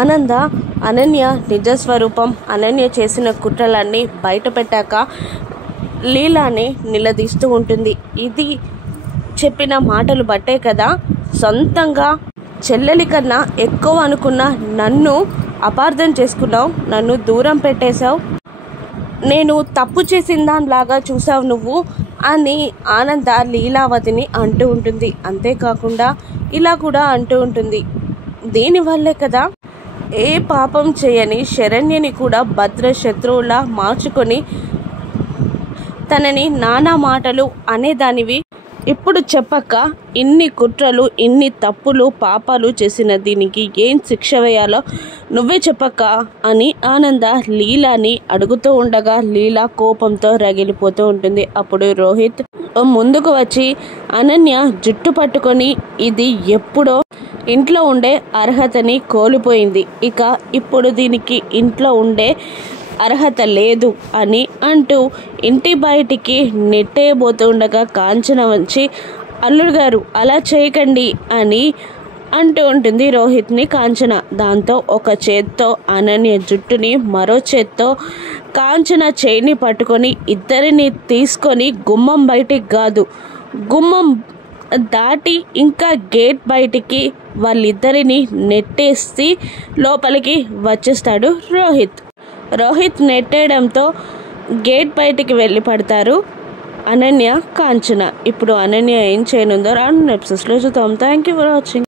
ఆనంద అనన్య నిజస్వరూపం, అనన్య చేసిన కుట్రలన్నీ బయట పెట్టాక లీలాని నిలదీస్తూ ఉంటుంది. ఇది చెప్పిన మాటలు బట్టే కదా సొంతంగా చెల్లెలి కన్నా ఎక్కువ అనుకున్న నన్ను అపార్థం చేసుకున్నావు, నన్ను దూరం పెట్టేశావు, నేను తప్పు చేసిన దానిలాగా చూసావు నువ్వు అని ఆనంద లీలావతిని అంటూ ఉంటుంది. అంతేకాకుండా ఇలా కూడా అంటూ ఉంటుంది, దీనివల్లే కదా ఏ పాపం చేయని శరణ్యని కూడా భద్ర శత్రువులా మార్చుకొని తనని నానా మాటలు అనేదానివి, ఇప్పుడు చెప్పక్క ఇన్ని కుట్రలు ఇన్ని తప్పులు పాపాలు చేసిన దీనికి ఏం శిక్ష వేయాలో నువ్వే చెప్పక్క అని ఆనంద లీలాని అడుగుతూ ఉండగా లీలా కోపంతో రగిలిపోతూ ఉంటుంది. అప్పుడు రోహిత్ ముందుకు వచ్చి అనన్య జుట్టు పట్టుకొని ఇది ఎప్పుడో ఇంట్లో ఉండే అర్హతని కోల్పోయింది, ఇక ఇప్పుడు దీనికి ఇంట్లో ఉండే అర్హత లేదు అని అంటూ ఇంటి బయటికి నెట్టేయబోతుండగా కాంచన వచ్చి అల్లుడు గారు అలా చేయకండి అని అంటూ ఉంటుంది రోహిత్ని కాంచన. దాంతో ఒక చేత్తో అనన్య జుట్టుని మరో చేత్తో కాంచన చేయిని పట్టుకొని ఇద్దరిని తీసుకొని గుమ్మం బయటికి కాదు గుమ్మం దాటి ఇంకా గేట్ బయటికి వాళ్ళిద్దరిని నెట్టేసి లోపలికి వచ్చేస్తాడు రోహిత్ నెట్టేయడంతో గేట్ బయటికి వెళ్ళి పడతారు అనన్య కాంచన. ఇప్పుడు అనన్య ఏం చేయనుందో రాను ఎపిసోడ్స్లో చూద్దాం. Thank you for watching.